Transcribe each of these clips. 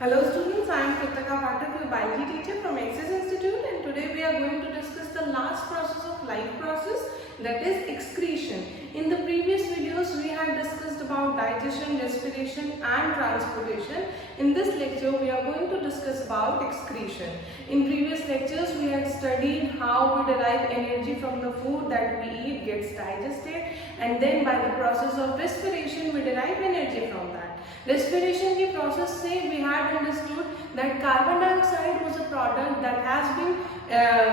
Hello students, I am Kritaka Pathak, your biology teacher from Access Institute, and today we are going to discuss the last process of life process, that is excretion. In the previous videos we had discussed about digestion, respiration and transportation. In this lecture we are going to discuss about excretion. In previous lectures we had studied how we derive energy from the food that we eat gets digested, and then by the process of respiration we derive energy from that. Respiration की process से we had understood that carbon dioxide was a product that has been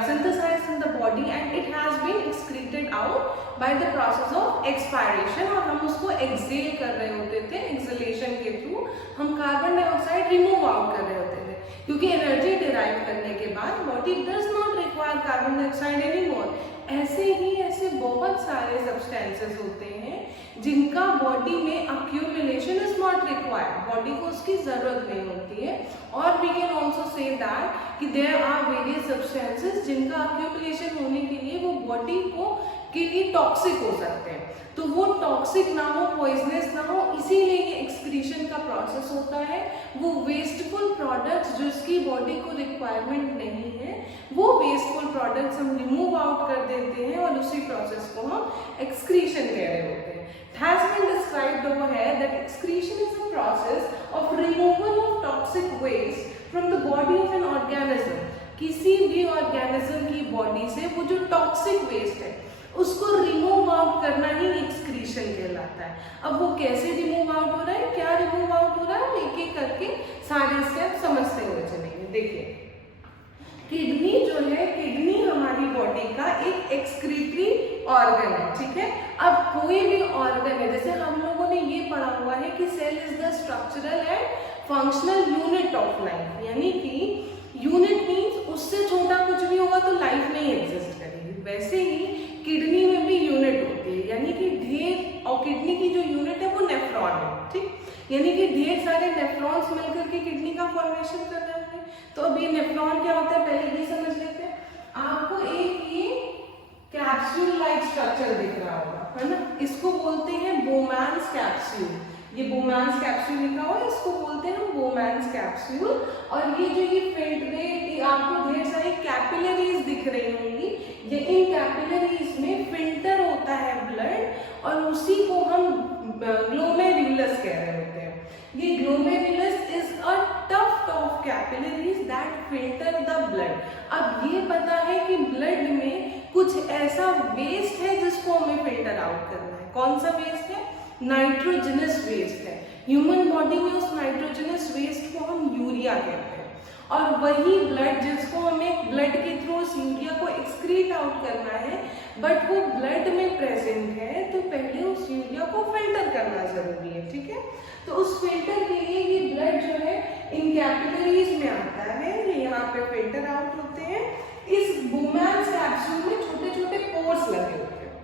synthesized in the body and it has been excreted out by the process of expiration, और हम उसको exhale कर रहे होते थे. exhalation के through हम carbon dioxide remove out कर रहे होते थे, क्योंकि energy derive करने के बाद body does not require carbon dioxide anymore. ऐसे ही ऐसे बहुत सारे substances होते हैं जिनका बॉडी में accumulation is not required, body को उसकी जरूरत नहीं होती है. और we can also say that कि there are various substances जिनका accumulation होने के लिए वो बॉडी को के लिए टॉक्सिक हो सकते हैं. तो वो टॉक्सिक ना हो, पॉइजनस ना हो, इसीलिए ये एक्सक्रीशन का प्रोसेस होता है. वो वेस्टफुल प्रोडक्ट्स जिसकी बॉडी को रिक्वायरमेंट नहीं है, वो वेस्टफुल प्रोडक्ट्स हम रिमूव आउट कर देते हैं और उसी प्रोसेस को हम एक्सक्रीशन कह रहे होते हैं. It has been described over here that excretion is a process of removal of toxic waste from the body of an organism. किसी भी ऑर्गेनिज्म की बॉडी से वो जो टॉक्सिक वेस्ट है उसको रिमूव आउट करना ही एक्सक्रीशन कहलाता है. अब वो कैसे रिमूव आउट हो रहा है, क्या रिमूव आउट हो रहा है, एक एक करके सारे स्टेप समझते हुए चलेंगे. देखिए, किडनी जो है, किडनी हमारी बॉडी का एक एक्सक्रीटरी ऑर्गन है. ठीक है. अब कोई भी ऑर्गन है, जैसे हम लोगों ने ये पढ़ा हुआ है कि cell is the structural and functional unit of life, यानी कि यूनिट मीन्स उससे छोटा कुछ भी होगा तो लाइफ नहीं एग्जिस्ट करेगी. वैसे ही किडनी में भी यूनिट होती है, यानी कि ढेर, और किडनी की जो यूनिट है वो नेफ्रॉन है. ठीक, यानी कि ढेर सारे नेफ्रॉन्स मिलकर के किडनी का फॉर्मेशन कर रहे होंगे. तो अब ये नेफ्रॉन क्या होता है पहले ये समझ लेते हैं. आपको एक ये कैप्सूल लाइक स्ट्रक्चर दिख रहा होगा, है ना, इसको बोलते हैं बोमैन्स कैप्सूल. ये बोमैन्स कैप्सूल लिखा हुआ है, इसको बोलते हैं बोमैन्स कैप्सूल. और ये जो ये फिल्ट्रेट, आपको ढेर सारी कैपिलरीज दिख रही होंगी. ये इन कैपिलरीज में फिल्टर होता है ब्लड, और उसी को हम ग्लोमेरुलस कह रहे होते हैं. ये glomerulus is a tuft of capillaries that filter the blood. अब ये पता है कि ब्लड में कुछ ऐसा वेस्ट है जिसको हमें फिल्टर आउट करना है. कौन सा वेस्ट है? नाइट्रोजनस वेस्ट है. ह्यूमन बॉडी में उस नाइट्रोजनस वेस्ट को हम यूरिया कहते हैं, और वही ब्लड जिसको हमें ब्लड के थ्रू उस यूरिया को एक्सक्रीट आउट करना है, बट वो ब्लड में प्रेजेंट है, तो पहले उस यूरिया को फिल्टर करना जरूरी है. ठीक है. तो उस फिल्टर के लिए ये ब्लड जो है इन कैपिलरीज में आता है, ये यहाँ पे फिल्टर आउट होते हैं. इस बोमैन्स कैप्सूल में छोटे छोटे पोर्स लगे होते हैं.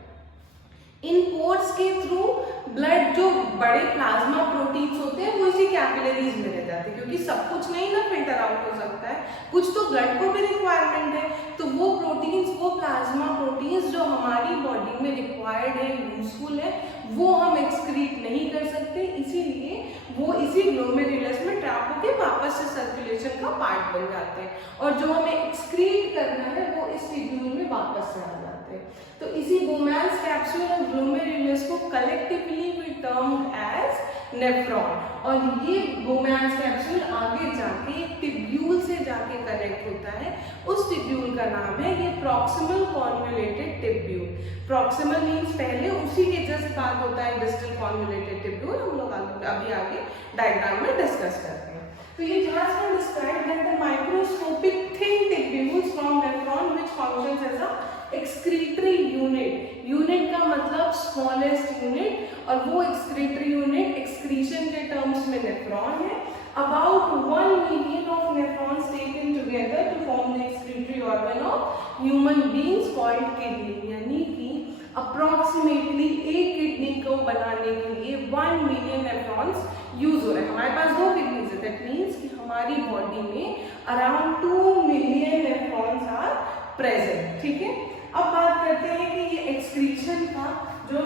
इन पोर्स के थ्रू ब्लड, जो बड़े प्लाज्मा प्रोटीन्स होते हैं, वो इसी कैपिलरीज में रह जाते हैं, क्योंकि सब कुछ नहीं ना फिल्टर आउट हो सकता है, कुछ तो ब्लड को भी रिक्वायरमेंट है. तो वो प्रोटीन्स, वो प्लाज्मा प्रोटीन्स जो हमारी बॉडी में रिक्वायर्ड है, यूजफुल है, वो हम एक्सक्रीट नहीं कर सकते, इसीलिए वो इसी ग्लोमेरुलस में ट्रैप होकर वापस से सर्कुलेशन का पार्ट बन जाते हैं, और जो हमें एक्सक्रीट करना है वो इस टिब्यूल में वापस से आ जाते हैं. तो इसी बोमैन्स कैप्सूल और ग्लोमेरुलस को collectively we termed as nephron. और ये बोमैन्स कैप्सूल आगे जाके एक टिब्यूल से जाके कनेक्ट होता है. उस टिब्यूल का नाम है ये proximal convoluted tubule. Proximal means पहले, उसी के जस्ट बाद होता है डिस्टल कॉन्वोल्यूटेड टिब्यूल. हम लोग अभी आगे डायग्राम में डिस्कस करते हैं. तो ये has been described that the microscopic thin tubules from nephron which functions as a excretory unit. Unit का मतलब स्मॉलेस्ट यूनिट, और वो एक्सक्रीटरी यूनिट एक्सक्रीशन के टर्म्स में नेफ्रॉन है. About 1 million of nephrons taken together to form the excretory organ of human beings called kidney. यानी कि approximately एक किडनी को बनाने के लिए 1 मिलियन नेफ्रॉन्स यूज हो रहे हैं. हमारे पास 2 किडनीज है, दैट मीन्स कि हमारी बॉडी में around 2 million nephrons are present. ठीक है. अब बात करते हैं कि ये एक्सक्रीशन का जो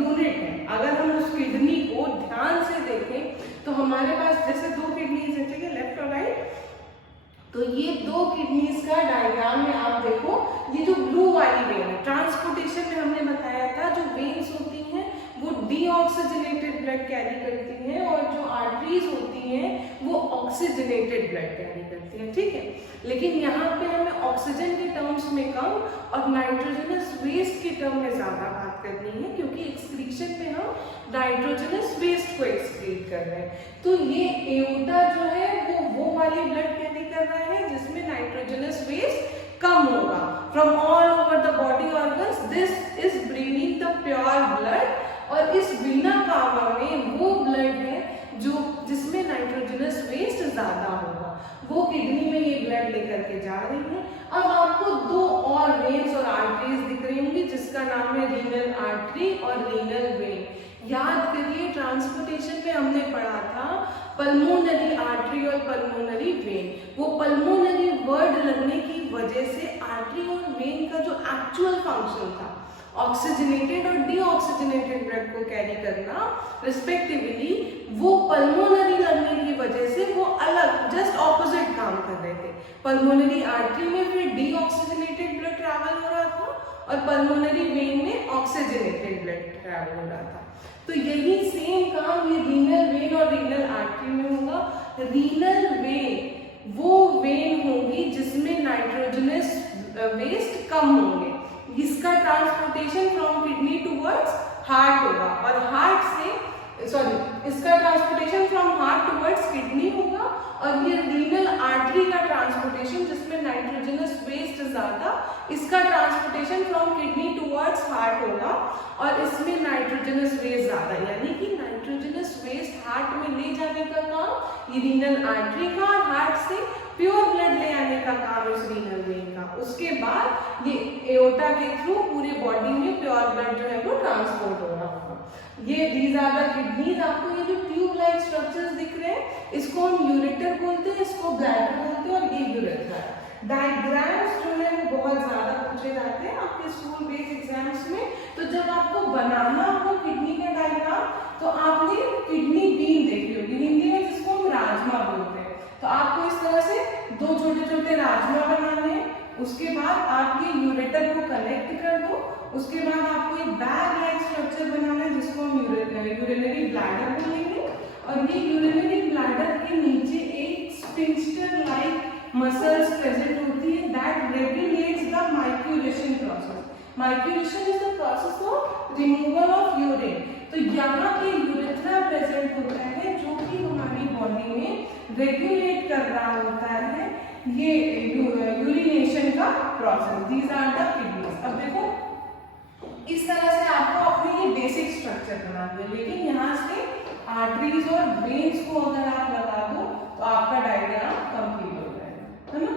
यूनिट है, अगर हम उस किडनी को ध्यान से देखें तो हमारे पास जैसे 2 किडनीज है, ठीक है, ऑलराइट। तो ये दो किडनीज का डायग्राम में आप देखो, ये जो ब्लू वाली वेन है, ट्रांसपोर्टेशन में हमने बताया था जो वेन्स होती हैं वो डीऑक्सीजनेटेड ब्लड कैरी करती हैं और जो आर्टरीज होती हैं वो ऑक्सीजनेटेड ब्लड कैरी करती हैं, ठीक है। लेकिन यहाँ पे हमें ऑक्सीजन के टर्म्स में कम और नाइट्रोजनस वेस्ट के टर्म में ज्यादा बात करनी है, क्योंकि एक्सक्रीशन पे हम नाइट्रोजनस वेस्ट को एक्सक्रीट कर रहे हैं। तो ये एओर्टा जो है वो वाली ब्लड कैरी कर रहा है जिसमें नाइट्रोजनस वेस्ट कम होगा from all over the body organs. This is bringing the pure blood, और इस वीना कावा में वो ब्लड है जो जिसमें नाइट्रोजनस वेस्ट ज्यादा होगा, वो किडनी में ये ब्लड लेकर के जा रही है। अब आपको दो और वेन्स और आर्टरीज दिख रही होंगी जिसका नाम है रीनल आर्टरी और रीनल वेन। याद करिए ट्रांसपोर्टेशन में हमने पढ़ा था पल्मोनरी आर्टरी और पल्मोनरी वेन। वो पल्मोनरी वर्ड लगने की वजह से आर्टरी और वेन का जो एक्चुअल फंक्शन था ऑक्सीजनेटेड और डीऑक्सीजनेटेड ब्लड को कैरी करना रिस्पेक्टिवली, वो पल्मोनरी लगने की वजह से वो अलग जस्ट ऑपोजिट काम कर रहे थे। पल्मोनरी आर्टरी में फिर डीऑक्सीजनेटेड ब्लड ट्रैवल हो रहा था और पल्मोनरी वेन में ऑक्सीजनेटेड ब्लड ट्रैवल हो रहा था। तो यही सेम काम ये रीनल वेन और रीनल आर्टरी में होगा। रीनल वेन वो वेन होगी जिसमें नाइट्रोजनस वेस्ट कम होंगे, इसका transportation from kidney towards heart होगा और हार्ट से इसका transportation from heart towards kidney होगा, और ये रीनल आर्टरी का ट्रांसपोर्टेशन जिसमें नाइट्रोजनस वेस्ट ज्यादा, इसका transportation from kidney towards heart होगा और इसमें नाइट्रोजनस वेस्ट ज्यादा, यानी कि नाइट्रोजनस वेस्ट हार्ट में ले जाने का काम ये रीनल आर्टरी का और हार्ट से प्योर ब्लड ले आने का काम इस रीनल वेन का। उसके बाद ये एओर्टा के थ्रू पूरे बॉडी में प्योर ब्लड जो है वो ट्रांसपोर्ट हो रहा होगा। ये दीज आर द किडनीज। आपको ये जो ट्यूब लाइक स्ट्रक्चर्स दिख रहे हैं इसको हम यूरेटर बोलते हैं, इसको ब्लैडर बोलते हैं और ये यूरेथ्रा है। डायग्राम्स जो है वो बहुत ज्यादा पूछे जाते हैं आपके स्कूल बेस्ड एग्जाम्स में। तो जब आपको बनाना हो किडनी का डायग्राम तो आपने किडनी बीन देखी होगी, हिंदी में जिसको हम राजमा बोलते हैं। तो आपको इस तरह से दो छोटे छोटे राजमा बनाने हैं, उसके बाद आप ये यूरेटर को कनेक्ट कर दो, उसके बाद आपको एक बैग लाइक स्ट्रक्चर बनाना है जिसको हम यूरिनरी ब्लैडर बोलेंगे, और ये यूरिनरी ब्लैडर के नीचे एक स्फिंक्टर लाइक मसल्स प्रेजेंट होती है that regulates the micturition process. Micturition is the process of removal of urine. तो यहाँ पे यूरेथ्रा प्रेजेंट होता है जो कि हमारी बॉडी में रेगुलेट कर रहा होता है ये यूरिनेशन का process. These are the kidneys. अब देखो इस तरह से आपको अपने ये बेसिक स्ट्रक्चर बना दिया, लेकिन यहाँ से आर्टरीज और वेन्स को अगर आप लगा दो तो आपका डायग्राम कंप्लीट हो जाएगा, है ना।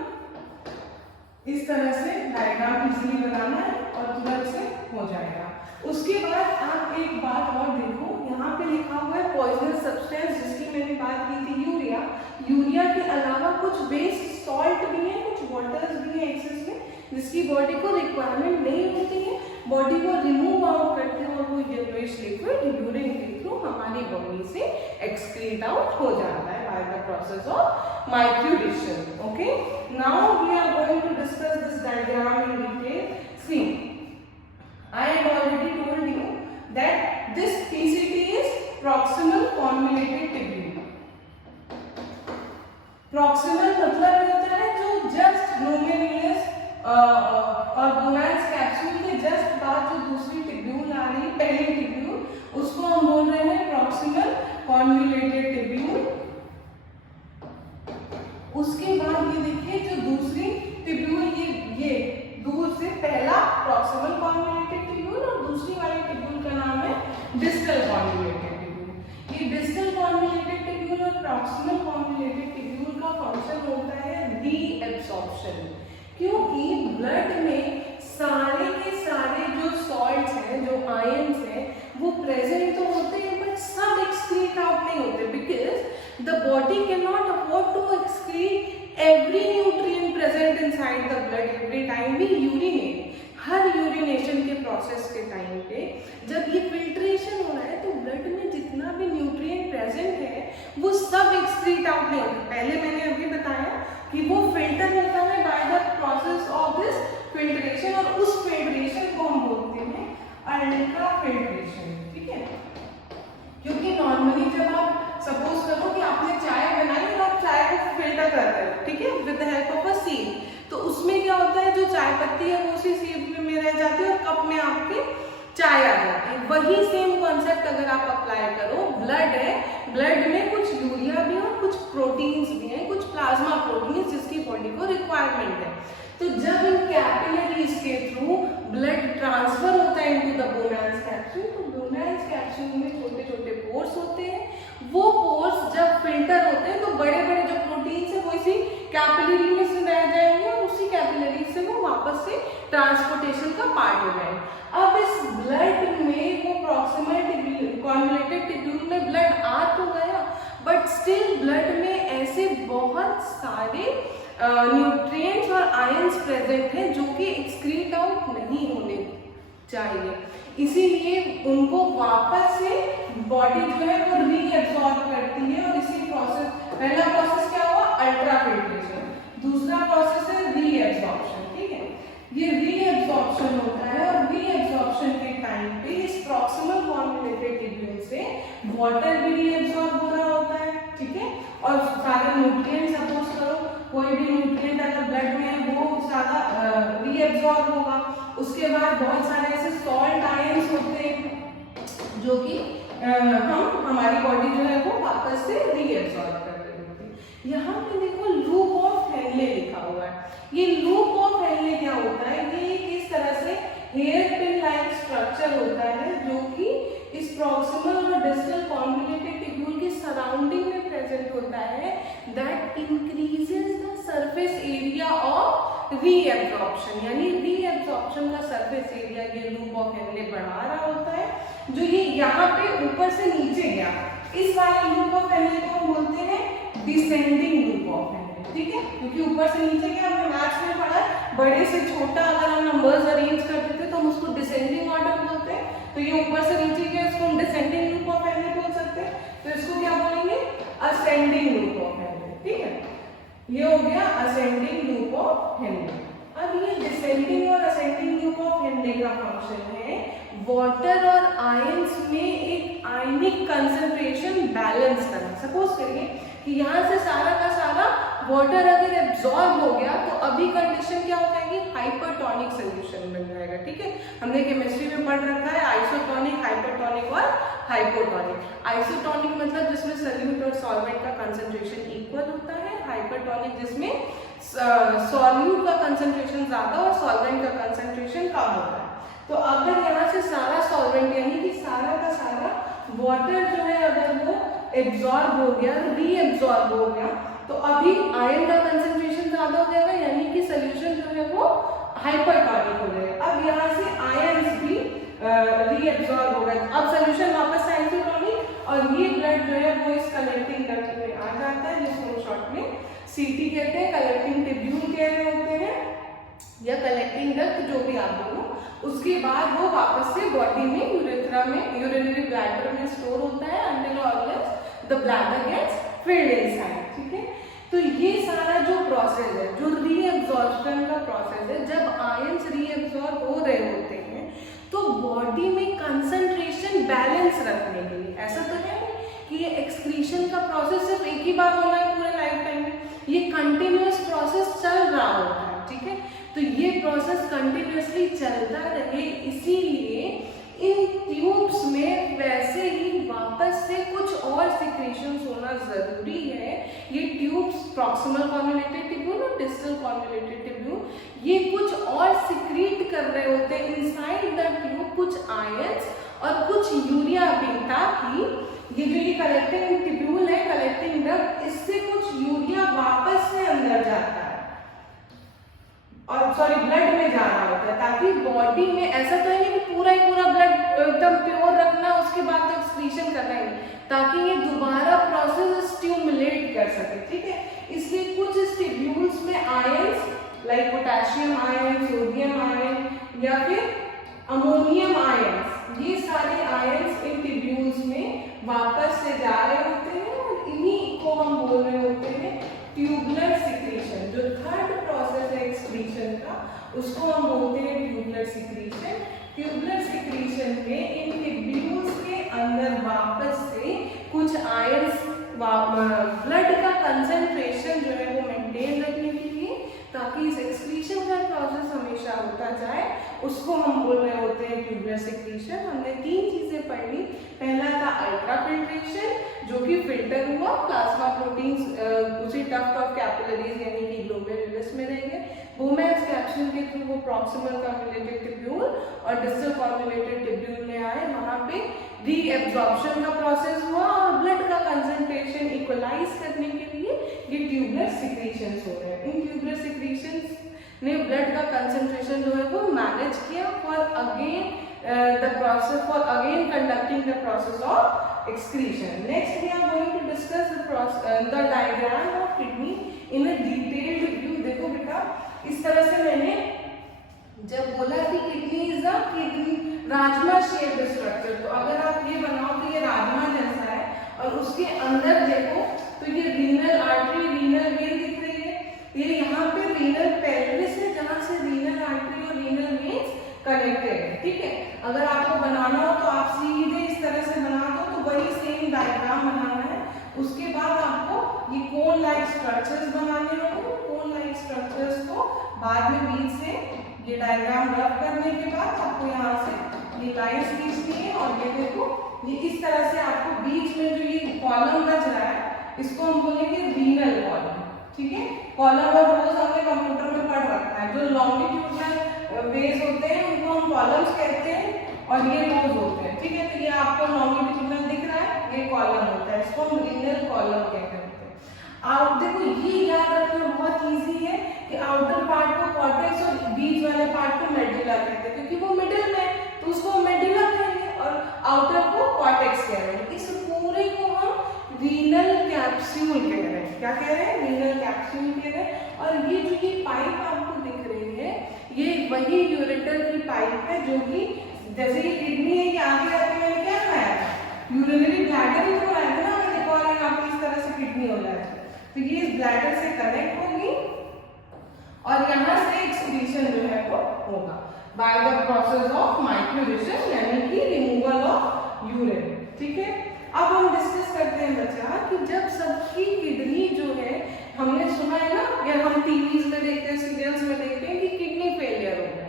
इस तरह से डायग्राम इजीली बनाना है और तुरंत से हो जाएगा। उसके बाद आप एक बात और देखो, यहाँ पे लिखा हुआ है पॉइजनस सब्सटेंस जिसकी मैंने बात की थी यूरिया। यूरिया के अलावा कुछ बेस सॉल्ट भी है, कुछ वाटर्स भी है एक्सेस में जिसकी बॉडी को रिक्वायरमेंट नहीं होती है, बॉडी को रिमूव आउट करते हैं और वो येलोइश लिक्विड यूरिन के थ्रू हमारी बॉडी से एक्सक्रीट आउट हो जाता है by the process of micturition. Okay, now we are going to discuss this diagram in detail. See, I have already told you that this PCT is proximal convoluted tubule. Proximal मतलब होता है जो just glomerulus और gonads capsule के just बाद जो दूसरी tubule आ रही है, पहली टिब्यूल, उसको हम बोल रहे हैं प्रॉक्सिमल कॉन्वोल्यूटेड टिब्यूल। उसके बाद ये देखिए जो दूसरी टिब्यूल, ये दूर से पहला प्रॉक्सिमल कॉन्वोल्यूटेड टिब्यूल और दूसरी वाली टिब्यूल का नाम है डिस्टल कॉन्वोल्यूटेड टिब्यूल। ये डिस्टल कॉन्वोल्यूटेड टिब्यूल और प्रॉक्सिमल कॉन्वोल्यूटेड टिब्यूल का फंक्शन होता है रीएब्सॉर्प्शन, क्योंकि ब्लड में सारे के सारे जो सॉल्ट्स हैं, जो आयंस हैं, वो प्रेजेंट तो होते हैं बट सब एक्सक्रीट आउट नहीं होते, because the body can not afford to excrete every nutrient present inside the blood every time we urinate। Her urination के प्रोसेस के टाइम पे जब ये फिल्ट्रेशन हो रहा है तो ब्लड में जितना भी न्यूट्रिएंट प्रेजेंट है वो सब एक्सक्रीट आउट नहीं होते। पहले मैंने अभी बताया कि वो फिल्टर होता है by the process of this filtration, और उस फिल्ट्रेशन को हम बोलते हैं अल्ट्रा फिल्ट्रेशन। ठीक है, क्योंकि नॉर्मली जब आप सपोज करो कि आपने चाय बनाई और आप चाय को फिल्टर कर रहे हो, ठीक है, with the help of a सीप, तो उसमें क्या होता है, जो चाय पत्ती है वो उसी सीप में रह जाती है और कप में आपके चाय आ जाती है। वही सेम कॉन्सेप्ट अगर आप अप्लाई करो, ब्लड है, ब्लड में कुछ यूरिया भी और कुछ प्रोटीन्स भी हैं, कुछ प्लाज्मा प्रोटीन्स जिसकी बॉडी को रिक्वायरमेंट है। तो जब इन कैपिलरीज के थ्रू ब्लड ट्रांसफर होता है इनटू द बोनान्स कैप्सूल, तो बोनान्स कैप्सूल में छोटे छोटे पोर्स होते हैं। वो पोर्स जब फिल्टर होते हैं तो बड़े बड़े जो प्रोटीन्स है वो इसी कैपिलरी में से रह जाएंगे और उसी कैपिलरी से वो वापस से ट्रांसपोर्टेशन का पार्ट हो जाएंगे। अब इस ब्लड में वो प्रॉक्सिमल कॉन्वोल्यूटेड टिब्यूल में ब्लड आ तो गया, बट स्टिल ब्लड में ऐसे बहुत सारे न्यूट्रिएंट्स और आयंस प्रेजेंट हैं जो कि एक्सक्रीट आउट नहीं होने चाहिए, इसीलिए उनको वापस से बॉडी जो है वो रीएब्सॉर्ब करती है। और इसी प्रोसेस, पहला प्रोसेस क्या हुआ, अल्ट्रा फिल्ट्रेशन, दूसरा प्रोसेस है रीएब्सॉर्प्शन। ठीक है, ये रीएब्सॉर्प्शन होता है और रीएब्सॉर्प्शन के टाइम पे इस प्रॉक्सिमल कॉन्वोल्यूटेड टिब्यूल से वाटर भी रीएब्सॉर्ब हो रहा होता है। ठीक है, और सारे न्यूट्रिएंट, सपोज करो कोई भी न्यूट्रिएंट अगर ब्लड में है वो सारा रीएब्सॉर्ब होगा। उसके बाद बहुत सारे ऐसे सॉल्ट आयंस होते हैं जो कि हम हमारी बॉडी जो है वो वापस से रीएब्सॉर्ब कर रही होती है। यहाँ पे देखो लूप ऑफ हेनले लिखा हुआ है। ये लूप ऑफ हेनले क्या होता है, ये किस तरह से हेयर पिन लाइक स्ट्रक्चर होता है जो कि इस प्रॉक्सिमल और डिस्टल कॉन्वोल्यूटेड टिब्यूल के सराउंडिंग में प्रेजेंट होता है, that increases the surface area of reabsorption, यानी रीएब्सॉर्प्शन का सरफेस एरिया ये लूप ऑफ हेनले बढ़ा रहा होता है, जो ये यहाँ पे ऊपर से नीचे गया। इस वाले लूप ऑफ हेनले को हम बोलते हैं डिसेंडिंग लूप ऑफ हेनले। ठीक है, क्योंकि ऊपर से नीचे गया, हमने मैथ्स में पढ़ा बड़े से छोटा अगर हम नंबर्स अरेंज करते थे तो हम उसको डिसेंडिंग ऑर्डर बोलते हैं। तो ये ऊपर से नीचे गया, इसको हम डिसेंडिंग लूप ऑफ हेनले बोल सकते हैं। तो इसको क्या बोलेंगे, असेंडिंग लूप ऑफ हेनले। ठीक है, ये हो गया असेंडिंग लूप ऑफ हेनले। अब ये डिसेंडिंग और असेंडिंग लूप ऑफ हेनले का फंक्शन है वाटर और आयंस में एक आयनिक कंसंट्रेशन बैलेंस करना। सपोज करिए कि यहाँ से सारा का सारा वाटर अगर एब्जॉर्ब हो गया तो अभी कंडीशन क्या हो जाएगी, हाइपरटोनिक सोल्यूशन बन जाएगा। ठीक है, हमने केमिस्ट्री में पढ़ रखा है आइसोटोनिक, हाइपरटोनिक और हाइपोटोनिक। आइसोटोनिक मतलब जिसमें सॉल्यूट और सॉल्वेंट का कंसंट्रेशन इक्वल होता है, हाइपरटोनिक जिसमें सॉल्यूट का कंसंट्रेशन ज्यादा और सॉल्वेंट का कंसंट्रेशन कम होता है। तो अगर यहाँ से सारा सॉल्वेंट यानी कि सारा का सारा वाटर जो है अगर वो एब्जॉर्ब हो गया, रीएब्जॉर्ब हो गया, तो अभी आयन का कंसंट्रेशन ज्यादा हो जाएगा, यानी कि सोल्यूशन जो है वो हाइपरटोनिक हो जाएगा। अब यहाँ से आयंस भी रीएब्जॉर्ब हो गए, अब सोल्यूशन वापस से आइसोटोनिक, और ये ब्लड जो है वो इस कलेक्टिंग डक्ट में आ जाता है, जिसको शॉर्ट में सीटी कहते हैं, कलेक्टिंग टिब्यूल कह रहे होते हैं या कलेक्टिंग डक्ट, जो भी आप बोलो। उसके बाद वो वापस से बॉडी में यूरेथ्रा में, यूरिनरी ब्लैडर में स्टोर होता है until organs the bladder gets filled inside. ठीक है, तो ये सारा जो प्रोसेस है, जो रीएब्जॉर्प्शन का प्रोसेस है, जब आयंस रीएब्जॉर्ब हो रहे होते हैं तो बॉडी में कंसंट्रेशन बैलेंस रखने के लिए, ऐसा तो है कि ये एक्सक्रीशन का प्रोसेस सिर्फ एक ही बार होना है पूरे लाइफ टाइम में, ये कंटिन्यूअस प्रोसेस चल रहा होता है। ठीक है, तो ये प्रोसेस कंटिन्यूअसली चलता रहे, इसीलिए इन ट्यूब्स में वैसे ही वापस से कुछ और सिक्रीशंस होना जरूरी है। ये ट्यूब्स प्रॉक्सिमल कॉन्वोल्यूटेड टिब्यूल और डिस्टल कॉन्वोल्यूटेड टिब्यूल, ये कुछ और सिक्रीट कर रहे होते हैं इनसाइड द ट्यूब, कुछ आयंस और कुछ यूरिया भी, ताकि ये जो ये कलेक्टिंग टिब्यूल है, कलेक्टिंग डक्ट, इससे कुछ यूरिया वापस से अंदर जाता है और सॉरी ब्लड में जा रहा होता है, ताकि बॉडी में, ऐसा तो है कि पूरा ही पूरा ब्लड एकदम प्योर रखना, उसके बाद तक एक्सक्रीशन करना है, ताकि ये दोबारा प्रोसेस स्टिमुलेट कर सके। ठीक है, इसलिए कुछ टिब्यूल्स में ions like potassium ion, sodium ion या फिर अमोनियम आयंस, ये सारे आयंस इन टिब्यूल्स में वापस से जा रहे होते को हम बोल रहे होते हैं ट्यूबुलर सिक्रीशन। जो थर्ड प्रोसेस है एक्सक्रीशन का उसको हम बोलते हैं ट्यूबुलर सिक्रीशन। ट्यूबुलर सिक्रीशन में इन टिब्यूल्स के अंदर वापस से कुछ आयंस ब्लड का कंसंट्रेशन जो है वो मेंटेन रखने के लिए, ताकि इस एक्सक्रीशन का प्रोसेस हमेशा होता जाए, उसको हम बोल रहे होते हैं ट्यूबुलर सिक्रीशन। हमने 3 चीजें पढ़ी। पहला था अल्ट्राफिल्ट्रेशन जो कि फिल्टर हुआ, प्लाज्मा प्रोटीन्स उसी टफ्ट ऑफ कैपिलरीज यानी कि ग्लोमेरुलस में रहेंगे। बोमैक्स कैप्सूल के थ्रू वो प्रॉक्सिमल कन्वोल्यूटेड टिब्यूल और डिस्टल कन्वोल्यूटेड टिब्यूल में आए, वहां पे रीएब्जॉर्प्शन का प्रोसेस हुआ और ब्लड का कंसंट्रेशन इक्वलाइज करने के लिए ये ट्यूबुलर सिक्रीशंस हो रहे हैं। इन ट्यूबुलर सिक्रीशंस ने ब्लड का कंसंट्रेशन जो है वो मैनेज किया for again the process for again conducting the process of excretion. Next we are going to discuss the diagram of kidney in a detailed view. देखो बेटा, इस तरह से मैंने जब बोला कि kidney is a kidney rajma shaped structure, तो अगर आप ये बनाओ तो ये राजमा जैसा है और उसके अंदर देखो तो ये रीनल आर्टरी, रीनल वेन दिख रही है। ये यहाँ पे रीनल पेल्विस है जहाँ से रीनल आर्टरी और रीनल वेन्स कनेक्टेड है। ठीक है, अगर आपको बनाना हो तो आप सीधे इस तरह से बना दो, तो वही सेम डायग्राम बनाना है। उसके बाद आपको ये कोन लाइक स्ट्रक्चर्स बनाने होंगे। कोन लाइक स्ट्रक्चर्स को बाद में बीच से ये डायग्राम रफ करने के बाद आपको यहाँ से ये लाइंस खींचनी है और ये देखो ये इस तरह से आपको बीच में जो ये कॉलम बच रहा है इसको हम बोलेंगे रीनल कॉलम। ठीक है, कॉलम और रोज हमने कंप्यूटर में पढ़ रखा है। जो लॉन्गिट्यूडनल वेज होते हैं उनको हम कॉलम्स कहते हैं और ये रोज होते हैं। ठीक है, तो ये आपको लॉन्गिट्यूडनल दिख रहा है, ये कॉलम होता है, इसको हम रीनल कॉलम कहते हैं। आप देखो ये याद रखना बहुत इजी है कि आउटर पार्ट को कॉर्टेक्स और बीच वाले पार्ट को मेडुला कहते हैं, क्योंकि वो मिडिल में तो उसको मेडुला कहेंगे और आउटर को कॉर्टेक्स कह रहे हैं। इस पूरे को हम रीनल कैप्सूल कह रहे हैं। क्या कह रहे हैं? रीनल कैप्सूल कह रहे हैं। और ये जो ये पाइप आपको दिख रही है ये वही यूरेटर की पाइप है जो कि जैसे ये किडनी है, ये आगे आके मैंने क्या बनाया था, यूरिनरी ब्लैडर ही तो बनाया था ना। अगर देखो और यहाँ पे इस तरह से किडनी हो जाए तो ये इस ब्लैडर से कनेक्ट होगी और यहाँ से एक्सक्रीशन जो है वो होगा बाय द प्रोसेस ऑफ माइक्रोरेशन यानी कि रिमूवल ऑफ यूरिन। ठीक है, अब हम डिस्कस करते हैं बच्चा कि जब सबकी किडनी जो है, हमने सुना है ना या हम टीवीज में देखते हैं, सीरियल्स में देखते हैं कि किडनी फेलियर हो गया।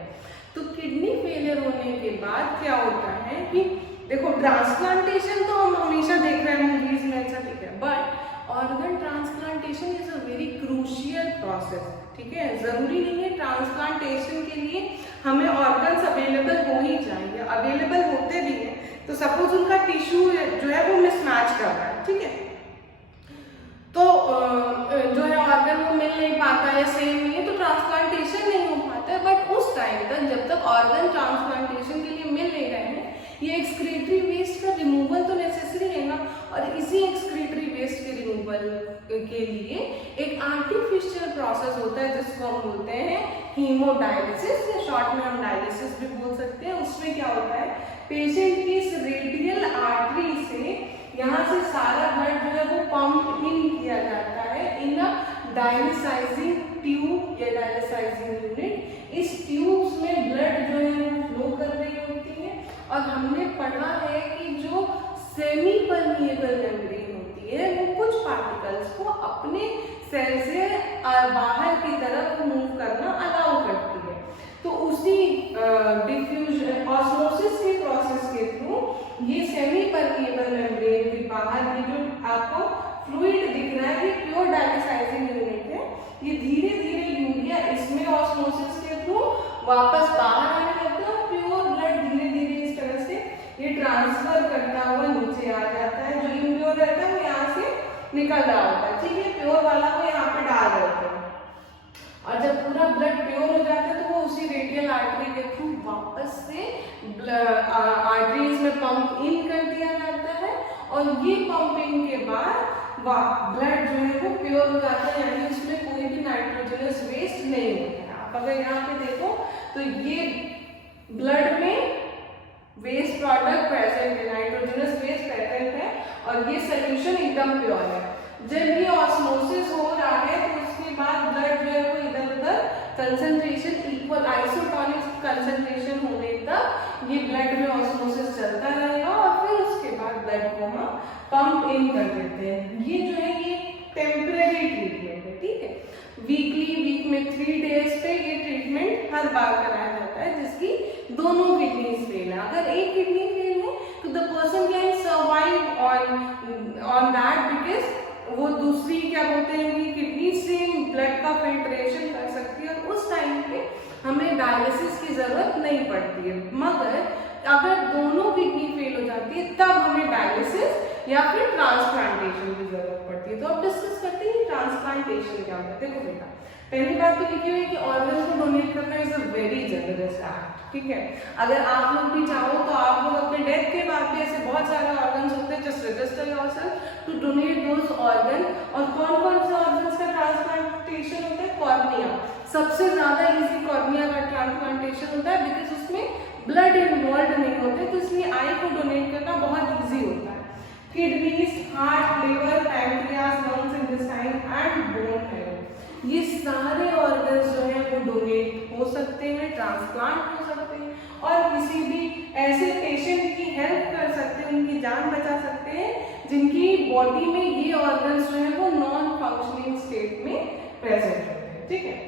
तो किडनी फेलियर होने के बाद क्या होता है कि देखो ट्रांसप्लांटेशन तो हम हमेशा देख रहे हैं मूवीज में, अच्छा ठीक है, but organ transplantation is a very crucial process. ठीक है, जरूरी नहीं है ट्रांसप्लांटेशन के लिए हमें ऑर्गन्स अवेलेबल हो ही चाहिए, अवेलेबल होते भी हैं तो सपोज उनका टिश्यू जो है वो मिसमैच कर रहा है, ठीक है, तो जो है ऑर्गन वो मिल नहीं पाता है, सेम नहीं है, तो ट्रांसप्लांटेशन नहीं हो पाता है। बट उस टाइम तक जब तक ऑर्गन ट्रांसप्लांटेशन के लिए मिल नहीं रहे हैं, ये एक्सक्रीटरी वेस्ट का रिमूवल तो नेसेसरी है ना, और इसी एक्सक्रीटरी वेस्ट के रिमूवल के लिए एक आर्टिफिशियल प्रोसेस होता है जिसको हम बोलते हैं हीमोडायलिसिस या शॉर्ट में हम डायलिसिस भी बोल सकते हैं। उसमें क्या होता है, पेशेंट की इस रेडियल आर्टरी से यहाँ से सारा ब्लड जो है वो पंप इन किया जाता है इन अ डायलिसाइजिंग ट्यूब या डायलिसाइजिंग यूनिट। इस ट्यूब्स में ब्लड जो है वो फ्लो कर रही होती है और हमने पढ़ा है कि जो सेमी परमिएबल मेम्ब्रेन होती है वो कुछ पार्टिकल्स को अपने सेल से बाहर की तरफ मूव करना अलाउ करती है। तो उसी डिफ्यूजन ऑस्मोसिस के प्रोसेस के थ्रू ये सेमी परमिएबल मेम्ब्रेन के बाहर की जो आपको फ्लूइड दिख रहा है ये प्योर डायलिसाइजिंग यूनिट है। ये धीरे धीरे यूरिया इसमें ऑस्मोसिस के थ्रू वापस बाहर आने लगता है और प्योर ब्लड धीरे धीरे इस तरह से ये ट्रांसफर करता हुआ नीचे आ जाता है। जो इम्प्योर रहता है वो यहाँ से निकल रहा होता है, ठीक है, प्योर वाला को यहाँ पे डाल रहे होते हैं। और जब पूरा ब्लड प्योर हो जाता है तो वो उसी रेडियल आर्टरी के थ्रू वापस से आर्टरीज में पंप इन कर दिया जाता है और ये पंपिंग के बाद ब्लड जो है वो प्योर हो जाता है, यानी उसमें कोई भी नाइट्रोजनस वेस्ट नहीं होता है। आप अगर यहाँ पे देखो तो ये ब्लड में वेस्ट प्रोडक्ट प्रेजेंट है, नाइट्रोजनस वेस्ट प्रेजेंट है और ये सोल्यूशन एकदम प्योर है। जब ये ऑस्मोसिस हो रहा है तो उसके बाद ब्लड जो है वो इधर उधर कंसंट्रेशन इक्वल आइसोटोनिक कंसंट्रेशन होने तक ये ब्लड में ऑस्मोसिस चलता रहेगा और फिर उसके बाद ब्लड को हम पंप इन कर देते हैं। ये जो है ये टेम्पररी ट्रीटमेंट है, ठीक है। वीक में 3 डेज पे ये ट्रीटमेंट हर बार कराया जाता है जिसकी दोनों किडनीज फेल है। अगर एक किडनी फेल है तो the person can survive on that because वो दूसरी क्या बोलते हैं कि किडनी से ब्लड का फिल्ट्रेशन कर सकती है और उस टाइम पे हमें डायलिसिस की जरूरत नहीं पड़ती है। मगर अगर दोनों किडनी फेल हो जाती है तब हमें डायलिसिस या फिर ट्रांसप्लांटेशन की जरूरत पड़ती है। तो अब डिस्कस करते हैं ट्रांसप्लांटेशन क्या होता है। देखो बेटा, पहली बात तो लिखी हुई है कि ऑर्गन को डोनेट करना is a very generous act, ठीक है। अगर आप लोग भी चाहो तो आप लोग अपने डेथ के बाद भी ऐसे बहुत सारे ऑर्गन्स होते हैं, just register yourself to donate those organ. और कौन कौन से ऑर्गन्स का ट्रांसप्लांटेशन होता है? कॉर्निया, सबसे ज्यादा इजी कॉर्निया का ट्रांसप्लांटेशन होता है बिकॉज उसमें ब्लड इन्वॉल्व नहीं होते, तो इसलिए आई को डोनेट करना बहुत इजी होता है। Kidneys, heart, liver, pancreas, lungs, intestine and bone है, ये सारे ऑर्गन्स जो है वो डोनेट हो सकते हैं, ट्रांसप्लांट हो सकते हैं और किसी भी ऐसे पेशेंट की हेल्प कर सकते हैं, उनकी जान बचा सकते हैं जिनकी बॉडी में ये ऑर्गन्स जो है वो नॉन फंक्शनिंग स्टेट में प्रेजेंट होते हैं, ठीक है।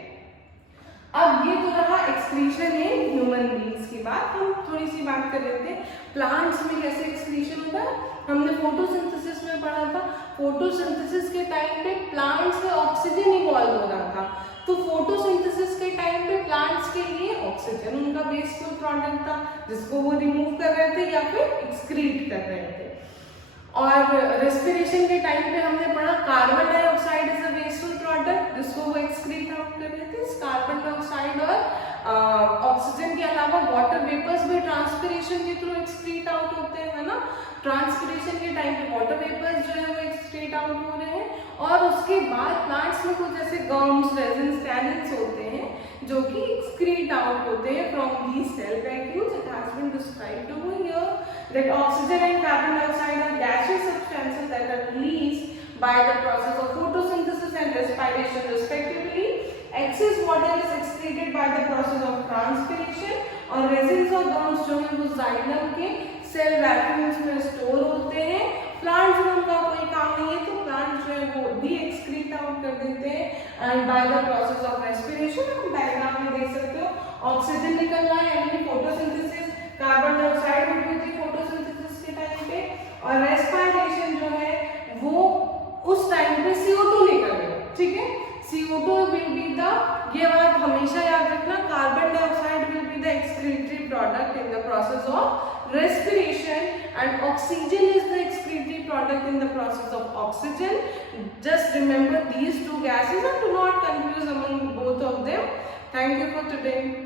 अब ये तो रहा एक्सक्रीशन इन ह्यूमन बीइंग्स की बात। हम थोड़ी सी बात कर लेते हैं प्लांट्स में कैसे एक्सक्रीशन होता है। हमने फोटोसिंथेसिस में पढ़ा था, फोटोसिंथेसिस के टाइम पे प्लांट्स में ऑक्सीजन इवॉल्व हो रहा था, तो फोटोसिंथेसिस के टाइम पे प्लांट्स के लिए ऑक्सीजन उनका बेसिक प्रोडक्ट था जिसको वो रिमूव कर रहे थे या फिर एक्सक्रीट कर रहे थे। और रेस्पिरेशन के टाइम पे हमने पढ़ा carbon dioxide is a wasteful product जिसको वो एक्सक्रीट आउट कर रहे थे। कार्बन डाइऑक्साइड और ऑक्सीजन के अलावा वाटर वेपर्स भी ट्रांसपिरेशन के थ्रू एक्सक्रीट आउट होते हैं, है ना। ट्रांसपिरेशन के टाइम पे वाटर वेपर्स जो है वो एक्सक्रीट आउट हो रहे हैं और उसके बाद प्लांट्स में कुछ ऐसे गम्स, रेजिन्स, टैनिन्स होते हैं जो कि एक्सक्रीट आउट होते हैं from these cell vacuoles. It has been described over here that oxygen and carbon dioxide are gaseous substances that are released by the process of photosynthesis and respiration respectively. Excess water is excreted by the process of transpiration और resins और gums जो है वो xylem के cell vacuoles में store होते हैं। Plants में उनका कोई काम नहीं है तो प्लांट जो है वो भी एक्सक्रीट आउट कर देते हैं and bye the process of respiration. आप डायग्राम में देख सकते हो ऑक्सीजन निकल रहा है यानी फोटोसिंथेसिस, कार्बन डाइऑक्साइड भी फोटोसिंथेसिस के टाइम पे और रेस्पिरेशन जो है वो उस टाइम पे CO2 निकल रहा है, ठीक है। CO2 विल बी द, ये बात हमेशा याद रखना, carbon dioxide will be the excretory product in the process of respiration and oxygen is the excretory product in the process of oxygen. Just remember these two gases and do not confuse among both of them. Thank you for today.